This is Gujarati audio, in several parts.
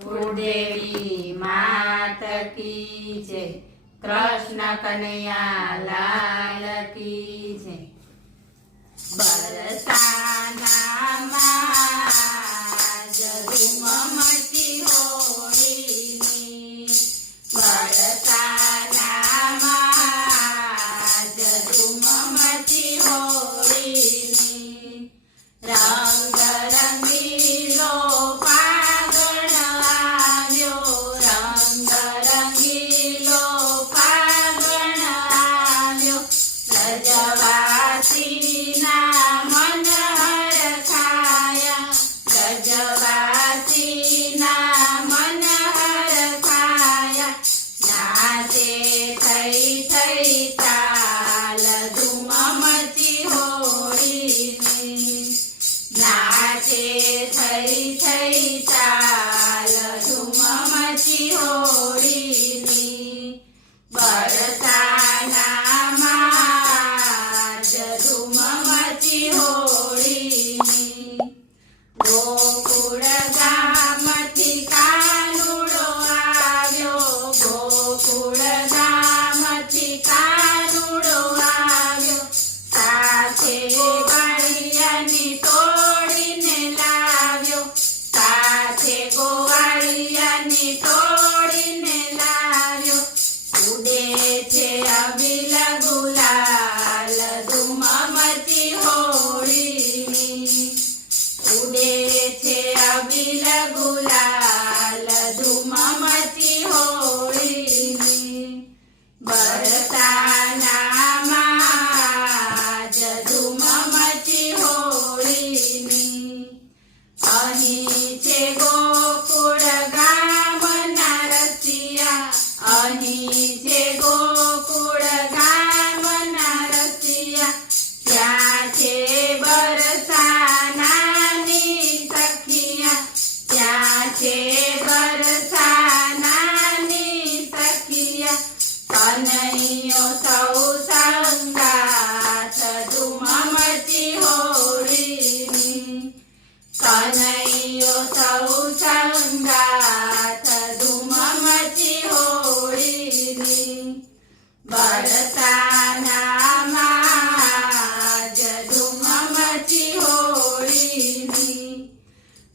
कुलदेवी मात की जय। कृष्ण कन्हैया लाल की जय। बरसाना धूम मची होळीनी, बरसाना धूम मची होळीनी। रंग रंगीलो फागण આવ્યો, रंग रंगीलो फागण આવ્યો। ब्रजवासीના મન હરખાયા, ब्रजवासीના મન હરખાયા। નાચે થઈ થઈ ચાલ ધૂમ મચી હોળીની, નાચે થઈ થઈ ચાલ ધૂમ મચી હોળીની। બરસાનામાં જ ધૂમ મચી હોળીની। ગોકુળ ગામથી કાનુડો આવ્યો, ગોકુળ ગામથી કાનુડો આવ્યો। સાથે ગોવાળિયાની તોડીને લાવ્યો, સાથે ગોવાળિયાની તોડીને લાવ્યો। ઉડે છે અબીલ ગુલાલ ધૂમ મચી હોળીની, ઉડે છે અબીલ ગુલાલ ધૂમ મચી હોળીની। બરસાનામાં જ ધૂમ મચી હોળીની। અહીં છે ગોકુળ ગામના રસિયા, અહીં છે ગોકુળ ગામના રસિયા। ત્યાં છે બરસાનાની સખિયા, ત્યાં છે બરસાનાની સખિયા। કનૈયો સૌ સંગાથ ધૂમ મચી હોળીની, કનૈયો સૌ સંગાથ ધૂમ મચી હોળીની। બરસાનામાં જ ધૂમ મચી હોળીની।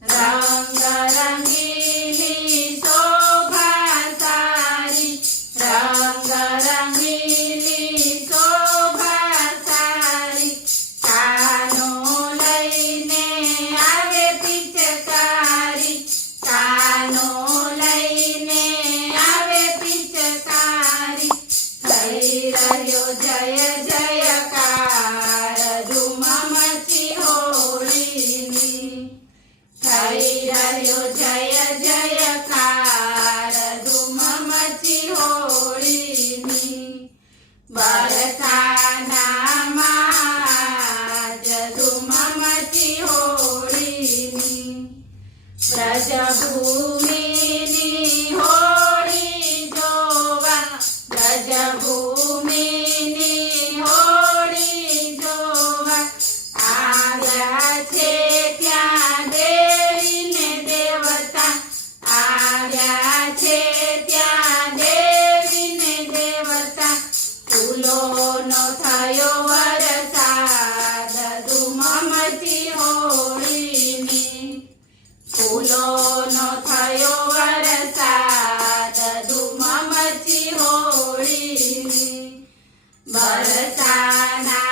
રંગ રંગીલી શોભા સારી, રંગ રંગીલી શોભા સારી। કાનો લઈને આવે પિચકારી, કાનો લઈને આવે પિચકારી। થઈ રહ્યો જય જયકાર ધૂમ મચી હોળીની, થઈ રહ્યો જય જયકાર ધૂમ મચી હોળીની। બરસાનામાં જ ધૂમ મચી હોળીની। બ્રજભૂમિની હોળી જોવા, બ્રજભૂમિની હોળી જોવા। આવ્યા છે ત્યાં દેવી ને દેવતા, આવ્યા છે ત્યાં દેવી ને દેવતા। ફૂલોનો થયો વરસાદ ધૂમ મચી હોળીની, ફૂલોનો થયો વરસાદ ધૂમ મચી હોળીની। બરસાના